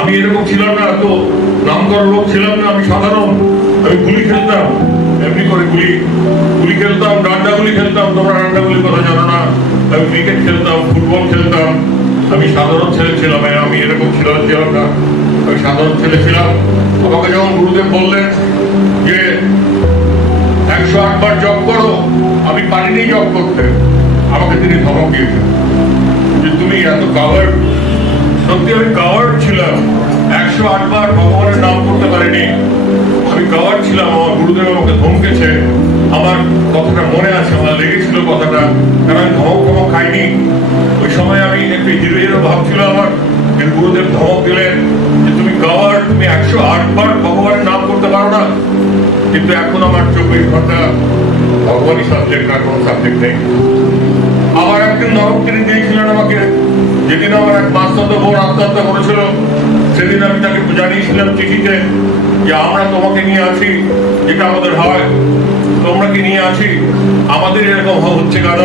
আমি এরকম ছিলাম না, তো নাম করা লোক ছিলাম না, আমি সাধারণ। আমি গুলি খেলতাম, এমনি করে গুলি গুলি খেলতাম, ডান্ডা গুলি খেলতাম। তোমরা ডান্ডা গুলির কথা জানো না। আমি ক্রিকেট খেলতাম, ফুটবল খেলতাম। আমি সাধারণ ছেলে ছিলাম, আমি এরকম ছিলাম না। আমি সাধারণ ছেলে ছিলাম। আমাকে যখন গুরুদেব বললেন যে 108 বার জপ করো, আমি পারিনি জপ করতে। আমাকে তিনি ধমক দিয়েছেন যে তুমি এত কাভার্ড। সত্যি আমি কাভার্ড ছিলাম, 108 বার ভগবানের নাম করতে পারিনি। আমি কাভার্ড ছিলাম। আমার গুরুদেব আমাকে ধমকেছে। আমার কথাটা মনে আছে, আমার লেগেছিল কথাটা, কারণ আমি ধমক খাইনি। ওই সময় আমি একটু হিরো হিরো ভাবছিল আমার, যে গুরুদেব ধমক দিলেন যে তুমি কাভার্ড, তুমি 108 বার ভগবানের নাম করতে পারো না। কিন্তু এখন আমার 24 ঘন্টা ভগবানই সাবজেক্ট, আর কোনো সাবজেক্ট নেই। আবার একদিন নরক তিনি দিয়েছিলেন আমাকে, যেদিন আমার এক মাস্টার বোন আত্মহত্যা করেছিল, সেদিন আমি তাকে জানিয়েছিলাম চিঠিতে যে আমরা তোমাকে নিয়ে আছি, যেটা আমাদের হয়, তোমরা কি নিয়ে আছি, আমাদের এরকম হচ্ছে কেন,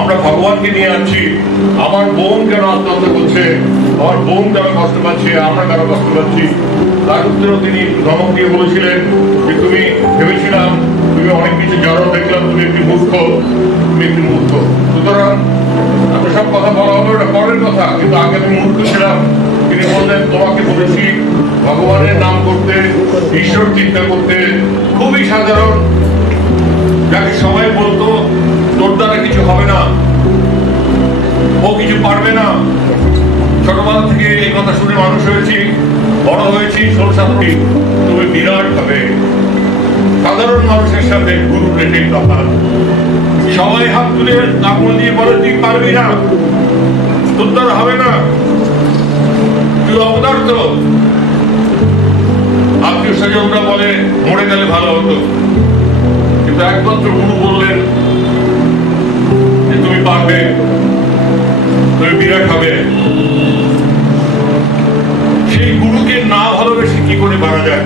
আমরা ভগবানকে নিয়ে আছি। আমার বোন কেন আত্মহত্যা করছে, আমার বোন কেন কষ্ট পাচ্ছে, আমরা কেন কষ্ট পাচ্ছি। তার উত্তরেও তিনি ধমক দিয়ে বলেছিলেন যে তুমি ভেবেছিলাম তুমি অনেক কিছু জানো, দেখলাম তুমি একটি মূর্খ, তুমি একটি মূর্খ। সুতরাং আমরা সব কথা বলা হবে ওটা পরের কথা, কিন্তু আগে আমি মূর্খ ছিলাম। তিনি বললেন তোমাকে বলেছি ভগবানের নাম করতে, ঈশ্বর চিন্তা করতে। খুবই সাধারণ, যাকে সবাই বলতো তোর দ্বারা কিছু হবে না, ও কিছু পারবে না। ছোটবেলা থেকে এই কথা শুনে মানুষ হয়েছি, বড় হয়েছি 16-17। তুমি বিরাট হবে। সাধারণ মানুষের সাথে গুরু রেটে কথা। সবাই হাত তুলে আঙুল দিয়ে বলে তুই পারবি না, তোর দ্বারা হবে না, তুই অপদার্থ। আত্মীয় স্বজনরা বলে মরে গেলে ভালো হতো, কিন্তু একমাত্র গুরু বললেন যে তুমি পারবে, তুমি বিরাট হবে। সেই গুরুকে না ভালোবেসে কি করে মারা যায়?